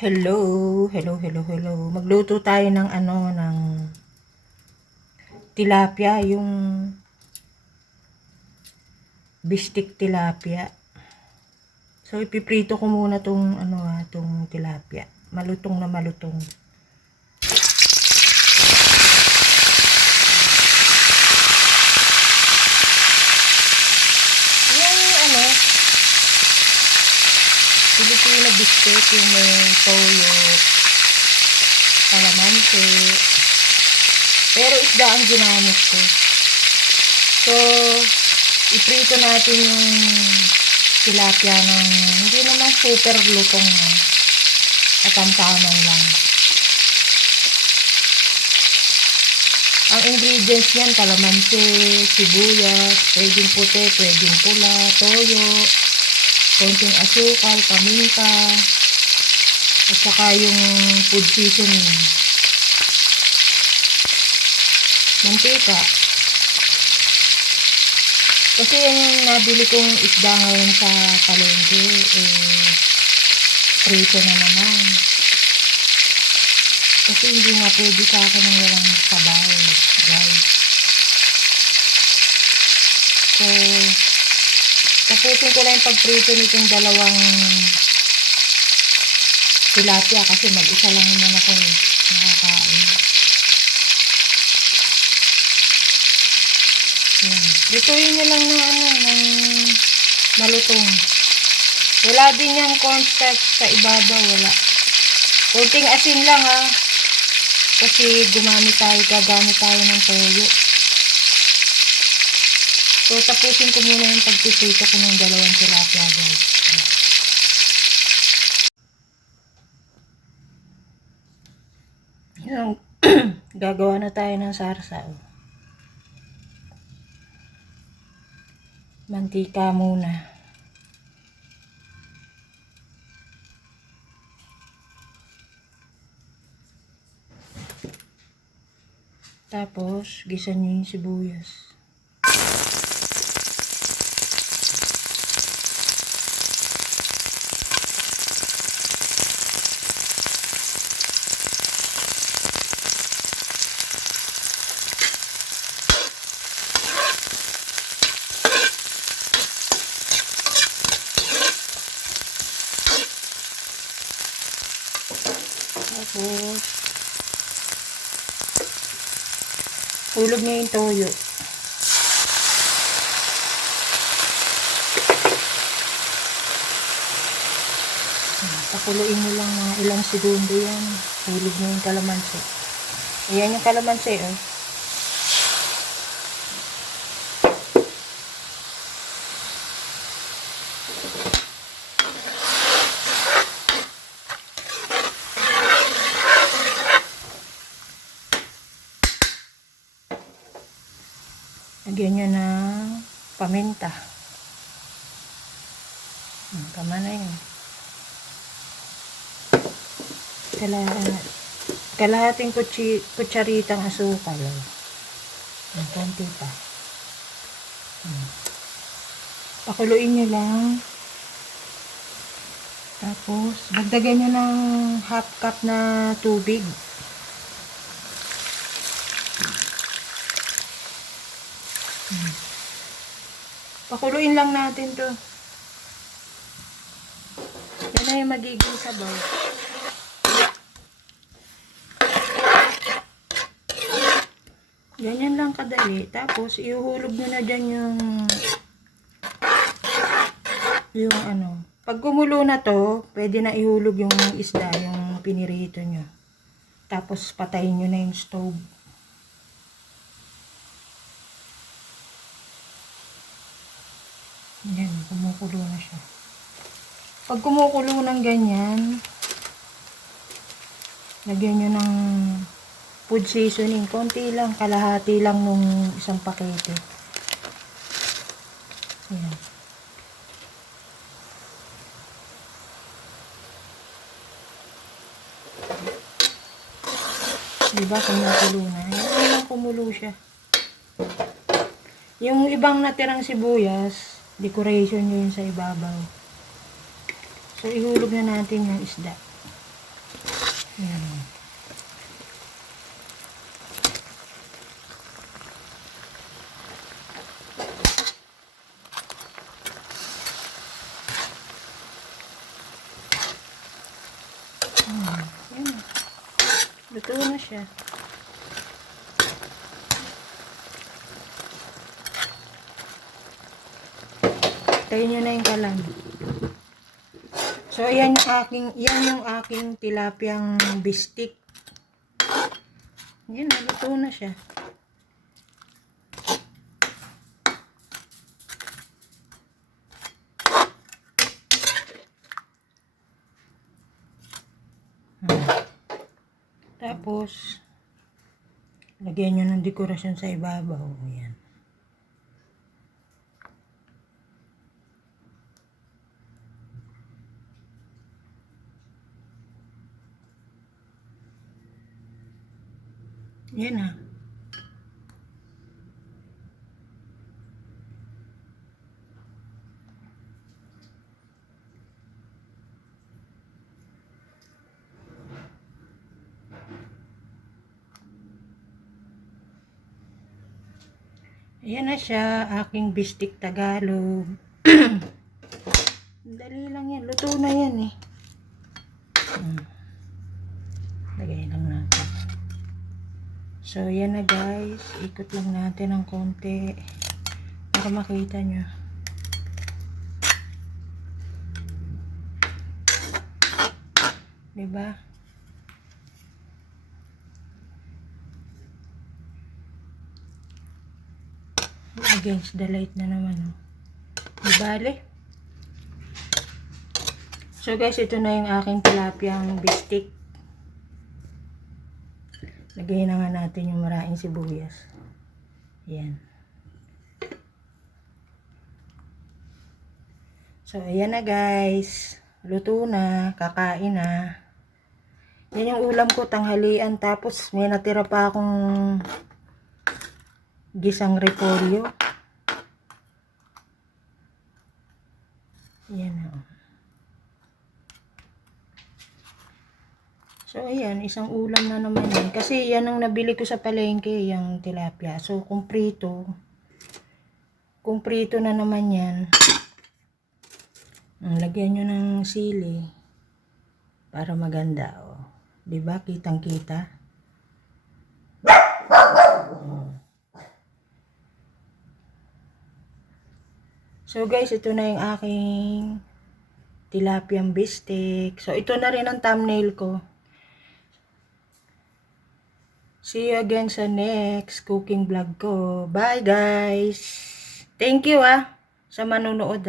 Hello. Magluto tayo ng ng tilapia, yung bistik tilapia. So ipiprito ko muna tong tong tilapia. Malutong na malutong. Yung Filipino bistik, yung may toyo, kalamansi. Pero isda ang ginamit ko. So, iprito natin yung tilapia ng hindi naman super lutong na. Katamtaman lang. Ang ingredients niyan, kalamansi, sibuyas, pwedeng puti, pwedeng pula, toyo, konting asukal, paminta, at saka yung food seasoning. Mantika. Kasi yan yung nabili kong isda ngayon sa palengke. Prito na naman. Kasi hindi nga pwede sa akin ng walang sabaw, guys. So, tapusin ko lang yung pagprito nitong dalawang tilapia kasi mag-isa lang naman ako nakakain. Lutuin nyo lang ng malutong. Wala din yung cornstarch sa ibabaw, wala. Konting asin lang kasi gagamit tayo ng toyo. So tapusin ko muna yung pagpiprito ko ng dalawang tilapia, guys. Yung gagawa na tayo ng sarsa. Mantika muna. Tapos, gisa nyo yung sibuyas. Tapos, hulog nyo yung toyo. Pakuluin nyo lang ng ilang segundo yan. Hulog nyo yung kalamansi. Ayan yung kalamansi, Lagyan nyo ng paminta. Tama na yun. Kalahating kutsaritang asukal. Konti pa. Pakuluin nyo lang. Tapos, dagdagan nyo ng half cup na tubig. Pakuluin lang natin to. Yan na yung magiging sabaw. Ganyan lang kadali. Tapos, ihuhulog nyo na dyan yung Pag gumulo na to, pwede na ihulog yung isda, yung pinirito nyo. Tapos, patayin nyo na yung stove. Yan, kumukulo na siya. Pag kumukulo ng ganyan, lagyan nyo ng food seasoning. Konti lang, kalahati lang nung isang pakete. Yan. Diba, kumukulo na. Yan, kumulo siya. Yung ibang natirang sibuyas, decoration nyo yun sa ibabaw. So, ihulog na natin yung isda. Yan. Yan. Luto na siya. Tayo nyo na yung kalan. So, yan yung aking tilapiyang bistik. Yan, luto na siya. Tapos, lagyan nyo ng dekorasyon sa ibabaw. Yan. Yan na. Ayan na siya, aking bistik Tagalog. Dali lang yan, luto na yan eh. Lagay lang natin. So, yan na guys. Ikot lang natin ng konti para makita nyo. Diba? Against the light na naman. Oh. Dibale. So guys, ito na yung aking tilapiyang bistik. Lagay na nga natin yung maraming sibuyas. Yan. So, ayan na guys. Luto na. Kakain na. Yan yung ulam ko, tanghalian. Tapos, may natira pa akong gisang repolyo. Yan na. So, ayan, isang ulam na naman yan. Kasi yan ang nabili ko sa palengke, yung tilapia. So, kung prito na naman yan. Lagyan nyo ng sili para maganda. Oh. Diba? Kitang-kita. So, guys, ito na yung aking tilapiyang bistik. So, ito na rin ang thumbnail ko. See you again sa next cooking vlog ko. Bye guys! Thank you sa manunood